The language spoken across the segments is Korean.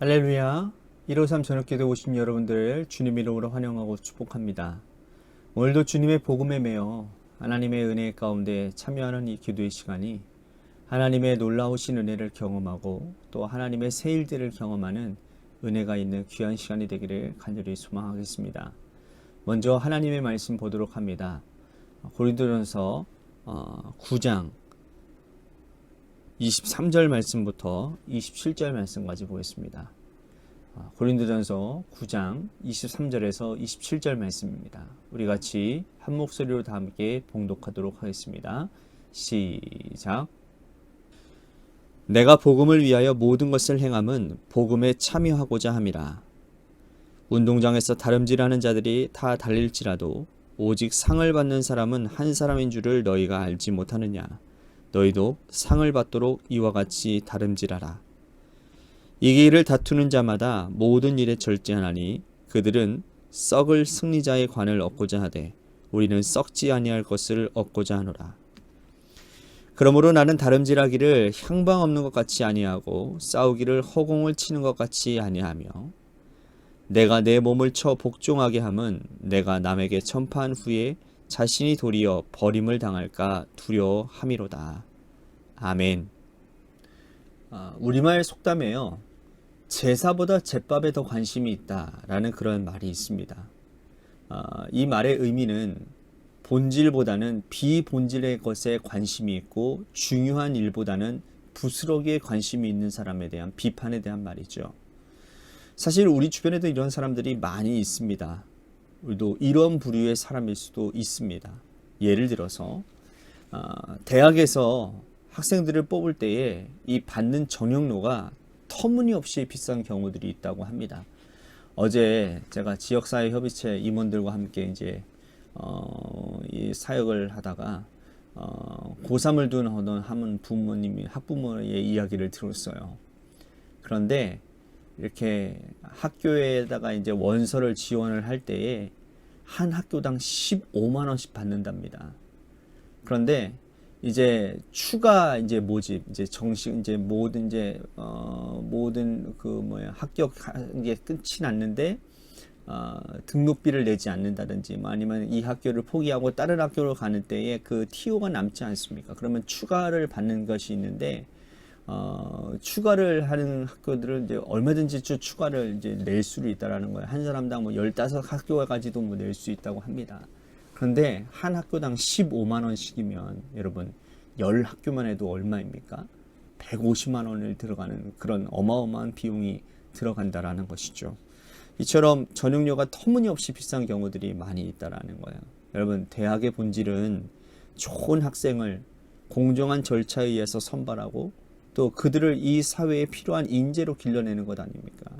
할렐루야. 153 저녁기도 오신 여러분들 주님 이름으로 환영하고 축복합니다. 오늘도 주님의 복음에 매여 하나님의 은혜 가운데 참여하는 이 기도의 시간이 하나님의 놀라우신 은혜를 경험하고 또 하나님의 새 일들을 경험하는 은혜가 있는 귀한 시간이 되기를 간절히 소망하겠습니다. 먼저 하나님의 말씀 보도록 합니다. 고린도전서 9장 23절 말씀부터 27절 말씀까지 보겠습니다. 고린도전서 9장 23절에서 27절 말씀입니다. 우리 같이 한 목소리로 다 함께 봉독하도록 하겠습니다. 시작. 내가 복음을 위하여 모든 것을 행함은 복음에 참여하고자 함이라. 운동장에서 다름질하는 자들이 다 달릴지라도 오직 상을 받는 사람은 한 사람인 줄을 너희가 알지 못하느냐. 너희도 상을 받도록 이와 같이 다름질하라. 이 일을 다투는 자마다 모든 일에 절제하나니 그들은 썩을 승리자의 관을 얻고자 하되 우리는 썩지 아니할 것을 얻고자 하노라. 그러므로 나는 다름질하기를 향방 없는 것 같이 아니하고 싸우기를 허공을 치는 것 같이 아니하며 내가 내 몸을 쳐 복종하게 함은 내가 남에게 전파한 후에 자신이 도리어 버림을 당할까 두려워함이로다. 아멘. 우리말 속담에요. 제사보다 제밥에 더 관심이 있다라는 그런 말이 있습니다. 이 말의 의미는 본질보다는 비본질의 것에 관심이 있고 중요한 일보다는 부스러기에 관심이 있는 사람에 대한 비판에 대한 말이죠. 사실 우리 주변에도 이런 사람들이 많이 있습니다. 우리도 이런 부류의 사람일 수도 있습니다. 예를 들어서 대학에서 학생들을 뽑을 때에 이 받는 전형료가 터무니없이 비싼 경우들이 있다고 합니다. 어제 제가 지역사회협의체 임원들과 함께 이제 이 사역을 하다가 고3을 둔 어떤 한 부모님이 학부모의 이야기를 들었어요. 그런데 이렇게 학교에다가 이제 원서를 지원을 할 때에 한 학교당 15만 원씩 받는답니다. 그런데 이제 추가 이제 모집 이제 정식 이제 모든 합격 이게 끝이 났는데 등록비를 내지 않는다든지 아니면 이 학교를 포기하고 다른 학교로 가는 때에 그 TO가 남지 않습니까? 그러면 추가를 받는 것이 있는데 추가를 하는 학교들은 이제 얼마든지 추가를 이제 낼 수도 있다라는 거예요. 한 사람당 뭐 15학교까지도 뭐 낼 수 있다고 합니다. 그런데 한 학교당 15만 원씩이면 여러분 10학교만 해도 얼마입니까? 150만 원을 들어가는 그런 어마어마한 비용이 들어간다라는 것이죠. 이처럼 전용료가 터무니없이 비싼 경우들이 많이 있다라는 거예요. 여러분, 대학의 본질은 좋은 학생을 공정한 절차에 의해서 선발하고 또 그들을 이 사회에 필요한 인재로 길러내는 것 아닙니까?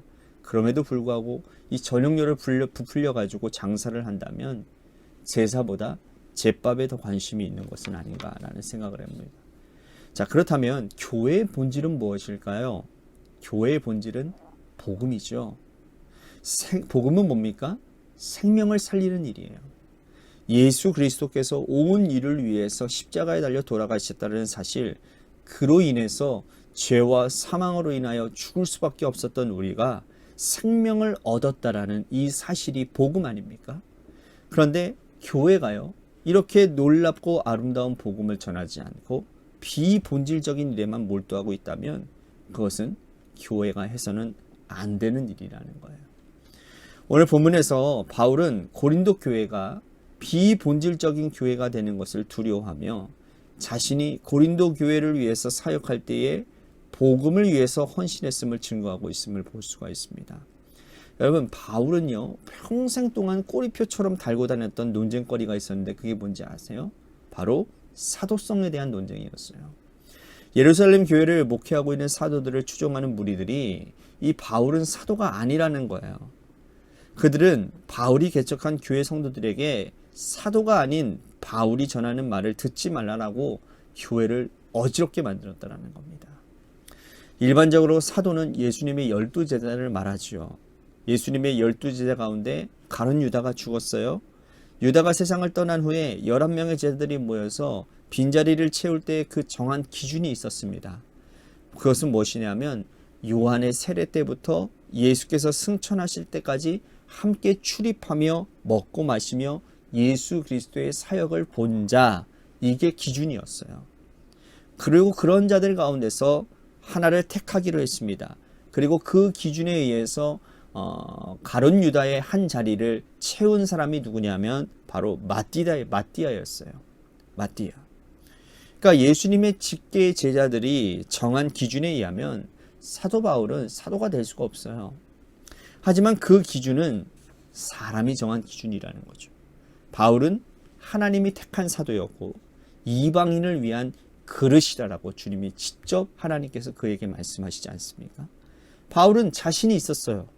그럼에도 불구하고 이 전용료를 부풀려 가지고 장사를 한다면 제사보다 제밥에 더 관심이 있는 것은 아닌가라는 생각을 합니다. 자, 그렇다면 교회의 본질은 무엇일까요? 교회의 본질은 복음이죠. 복음은 뭡니까? 생명을 살리는 일이에요. 예수 그리스도께서 온 일을 위해서 십자가에 달려 돌아가셨다는 사실, 그로 인해서 죄와 사망으로 인하여 죽을 수밖에 없었던 우리가 생명을 얻었다라는 이 사실이 복음 아닙니까? 그런데 교회가요, 이렇게 놀랍고 아름다운 복음을 전하지 않고 비본질적인 일에만 몰두하고 있다면 그것은 교회가 해서는 안 되는 일이라는 거예요. 오늘 본문에서 바울은 고린도 교회가 비본질적인 교회가 되는 것을 두려워하며 자신이 고린도 교회를 위해서 사역할 때에 복음을 위해서 헌신했음을 증거하고 있음을 볼 수가 있습니다. 여러분, 바울은요 평생 동안 꼬리표처럼 달고 다녔던 논쟁거리가 있었는데 그게 뭔지 아세요? 바로 사도성에 대한 논쟁이었어요. 예루살렘 교회를 목회하고 있는 사도들을 추종하는 무리들이 이 바울은 사도가 아니라는 거예요. 그들은 바울이 개척한 교회 성도들에게 사도가 아닌 바울이 전하는 말을 듣지 말라고 교회를 어지럽게 만들었다는 겁니다. 일반적으로 사도는 예수님의 12제자를 말하지요. 예수님의 12제자 가운데 가룟 유다가 죽었어요. 유다가 세상을 떠난 후에 11명의 제자들이 모여서 빈자리를 채울 때 그 정한 기준이 있었습니다. 그것은 무엇이냐면 요한의 세례 때부터 예수께서 승천하실 때까지 함께 출입하며 먹고 마시며 예수 그리스도의 사역을 본 자, 이게 기준이었어요. 그리고 그런 자들 가운데서 하나를 택하기로 했습니다. 그리고 그 기준에 의해서 가룟 유다의 한 자리를 채운 사람이 누구냐면 바로 마띠아였어요. 마띠아. 그러니까 예수님의 직계 제자들이 정한 기준에 의하면 사도 바울은 사도가 될 수가 없어요. 하지만 그 기준은 사람이 정한 기준이라는 거죠. 바울은 하나님이 택한 사도였고 이방인을 위한 그릇이라고 주님이 직접 하나님께서 그에게 말씀하시지 않습니까? 바울은 자신이 있었어요.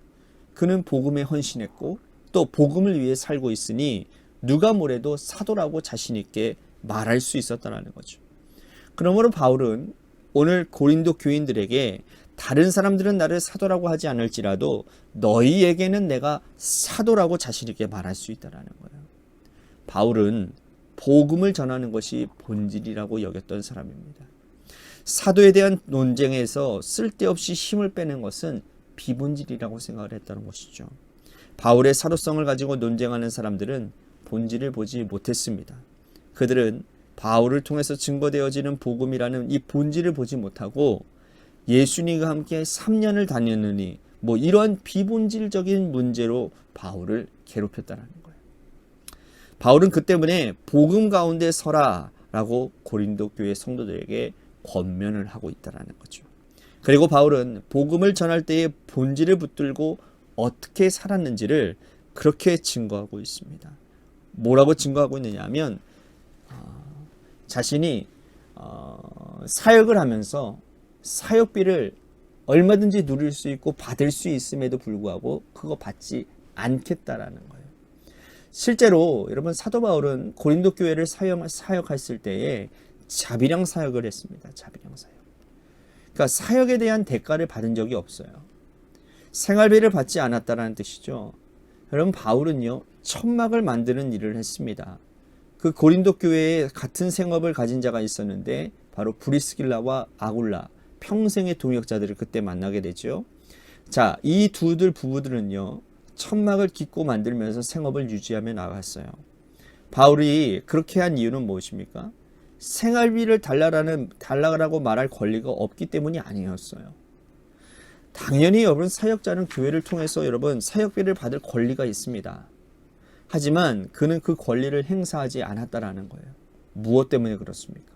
그는 복음에 헌신했고 또 복음을 위해 살고 있으니 누가 뭐래도 사도라고 자신 있게 말할 수 있었다는 거죠. 그러므로 바울은 오늘 고린도 교인들에게 다른 사람들은 나를 사도라고 하지 않을지라도 너희에게는 내가 사도라고 자신 있게 말할 수 있다는 거예요. 바울은 복음을 전하는 것이 본질이라고 여겼던 사람입니다. 사도에 대한 논쟁에서 쓸데없이 힘을 빼는 것은 비본질이라고 생각을 했다는 것이죠. 바울의 사도성을 가지고 논쟁하는 사람들은 본질을 보지 못했습니다. 그들은 바울을 통해서 증거되어지는 복음이라는 이 본질을 보지 못하고 예수님과 함께 3년을 다녔느니 이런 비본질적인 문제로 바울을 괴롭혔다는 거예요. 바울은 그 때문에 복음 가운데 서라라고 고린도 교회 성도들에게 권면을 하고 있다는 거죠. 그리고 바울은 복음을 전할 때의 본질을 붙들고 어떻게 살았는지를 그렇게 증거하고 있습니다. 뭐라고 증거하고 있느냐 하면 자신이 사역을 하면서 사역비를 얼마든지 누릴 수 있고 받을 수 있음에도 불구하고 그거 받지 않겠다라는 거예요. 실제로 여러분 사도 바울은 고린도 교회를 사역했을 때에 자비량 사역을 했습니다. 자비량 사역. 그러니까 사역에 대한 대가를 받은 적이 없어요. 생활비를 받지 않았다는 뜻이죠. 여러분 바울은요 천막을 만드는 일을 했습니다. 그 고린도 교회에 같은 생업을 가진 자가 있었는데 바로 브리스길라와 아굴라, 평생의 동역자들을 그때 만나게 되죠. 자, 이 두들 부부들은요 천막을 짓고 만들면서 생업을 유지하며 나갔어요. 바울이 그렇게 한 이유는 무엇입니까? 생활비를 달라고 말할 권리가 없기 때문이 아니었어요. 당연히 여러분 사역자는 교회를 통해서 여러분 사역비를 받을 권리가 있습니다. 하지만 그는 그 권리를 행사하지 않았다라는 거예요. 무엇 때문에 그렇습니까?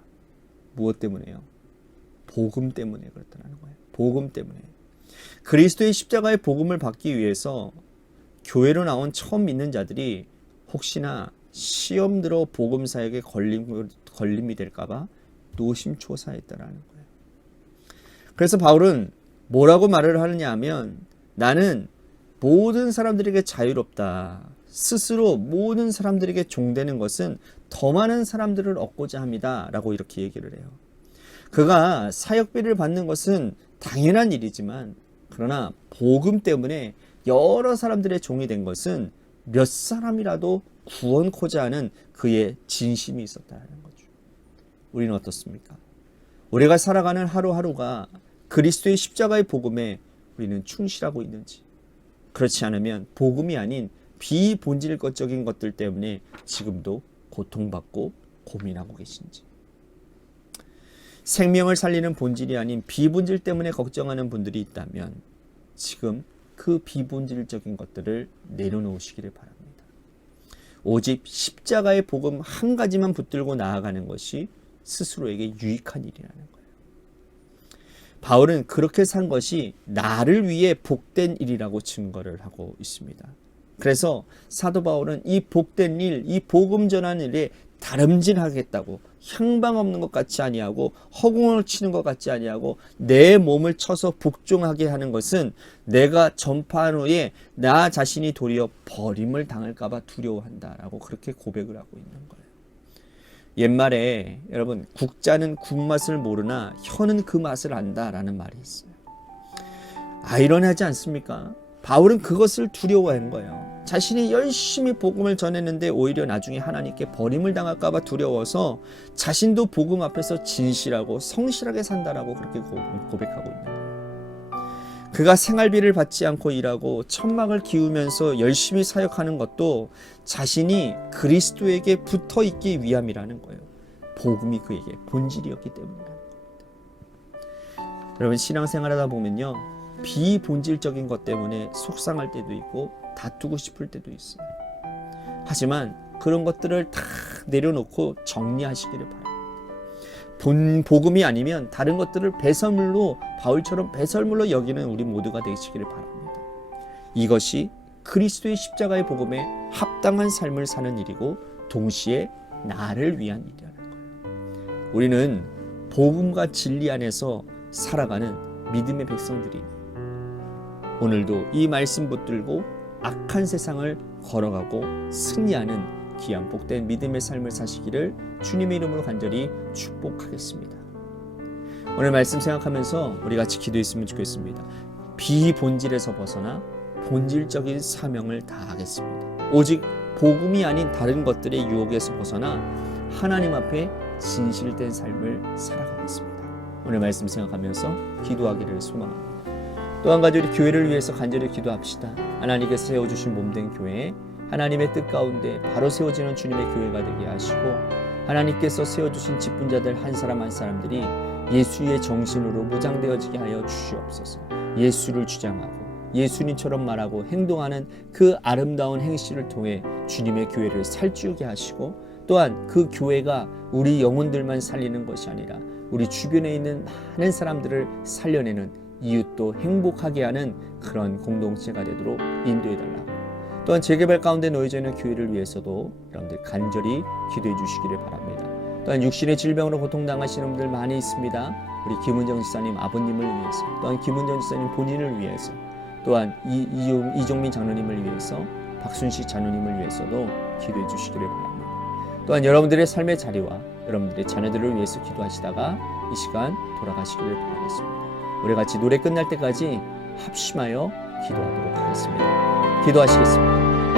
무엇 때문에요? 복음 때문에 그렇다는 거예요. 복음 때문에. 그리스도의 십자가의 복음을 받기 위해서 교회로 나온 처음 믿는 자들이 혹시나 시험 들어 복음 사역에 걸림이 될까봐 노심초사했다라는 거예요. 그래서 바울은 뭐라고 말을 하느냐 하면 나는 모든 사람들에게 자유롭다. 스스로 모든 사람들에게 종되는 것은 더 많은 사람들을 얻고자 합니다. 라고 이렇게 얘기를 해요. 그가 사역비를 받는 것은 당연한 일이지만 그러나 복음 때문에 여러 사람들의 종이 된 것은 몇 사람이라도 구원코자 하는 그의 진심이 있었다는 거죠. 우리는 어떻습니까? 우리가 살아가는 하루하루가 그리스도의 십자가의 복음에 우리는 충실하고 있는지, 그렇지 않으면 복음이 아닌 비본질적인 것들 때문에 지금도 고통받고 고민하고 계신지, 생명을 살리는 본질이 아닌 비본질 때문에 걱정하는 분들이 있다면 지금 그 비본질적인 것들을 내려놓으시기를 바랍니다. 오직 십자가의 복음 한 가지만 붙들고 나아가는 것이 스스로에게 유익한 일이라는 거예요. 바울은 그렇게 산 것이 나를 위해 복된 일이라고 증거를 하고 있습니다. 그래서 사도 바울은 이 복된 일, 이 복음 전하는 일에 다름질하겠다고, 향방 없는 것 같지 아니하고 허공을 치는 것 같지 아니하고 내 몸을 쳐서 복종하게 하는 것은 내가 전파한 후에 나 자신이 도리어 버림을 당할까 봐 두려워한다라고 그렇게 고백을 하고 있는 거예요. 옛말에 여러분 국자는 국맛을 모르나 혀는 그 맛을 안다라는 말이 있어요. 아이러니하지 않습니까? 바울은 그것을 두려워한 거예요. 자신이 열심히 복음을 전했는데 오히려 나중에 하나님께 버림을 당할까 봐 두려워서 자신도 복음 앞에서 진실하고 성실하게 산다라고 그렇게 고백하고 있는 거예요. 그가 생활비를 받지 않고 일하고 천막을 기우면서 열심히 사역하는 것도 자신이 그리스도에게 붙어 있기 위함이라는 거예요. 복음이 그에게 본질이었기 때문이라는 겁니다. 여러분, 신앙생활하다 보면요, 비본질적인 것 때문에 속상할 때도 있고 다투고 싶을 때도 있어요. 하지만 그런 것들을 다 내려놓고 정리하시기를 바랍니다. 복음이 아니면 다른 것들을 배설물로, 바울처럼 배설물로 여기는 우리 모두가 되시기를 바랍니다. 이것이 그리스도의 십자가의 복음에 합당한 삶을 사는 일이고 동시에 나를 위한 일이라는 거예요. 우리는 복음과 진리 안에서 살아가는 믿음의 백성들이니 오늘도 이 말씀 붙들고 악한 세상을 걸어가고 승리하는 귀한 복된 믿음의 삶을 사시기를 주님의 이름으로 간절히 축복하겠습니다. 오늘 말씀 생각하면서 우리 같이 기도했으면 좋겠습니다. 비본질에서 벗어나 본질적인 사명을 다하겠습니다. 오직 복음이 아닌 다른 것들의 유혹에서 벗어나 하나님 앞에 진실된 삶을 살아가겠습니다. 오늘 말씀 생각하면서 기도하기를 소망합니다. 또 한 가지 우리 교회를 위해서 간절히 기도합시다. 하나님께서 세워주신 몸된 교회에 하나님의 뜻 가운데 바로 세워지는 주님의 교회가 되게 하시고 하나님께서 세워주신 직분자들 한 사람 한 사람들이 예수의 정신으로 무장되어지게 하여 주시옵소서. 예수를 주장하고 예수님처럼 말하고 행동하는 그 아름다운 행실을 통해 주님의 교회를 살찌우게 하시고 또한 그 교회가 우리 영혼들만 살리는 것이 아니라 우리 주변에 있는 많은 사람들을 살려내는 이웃도 행복하게 하는 그런 공동체가 되도록 인도해달라고, 또한 재개발 가운데 놓여져 있는 교회를 위해서도 여러분들 간절히 기도해 주시기를 바랍니다. 또한 육신의 질병으로 고통당하시는 분들 많이 있습니다. 우리 김은정 지사님 아버님을 위해서, 또한 김은정 지사님 본인을 위해서, 또한 이종민 장로님을 위해서, 박순식 장로님을 위해서도 기도해 주시기를 바랍니다. 또한 여러분들의 삶의 자리와 여러분들의 자녀들을 위해서 기도하시다가 이 시간 돌아가시기를 바라겠습니다. 우리 같이 노래 끝날 때까지 합심하여 기도하도록 하겠습니다. 기도하시겠습니다.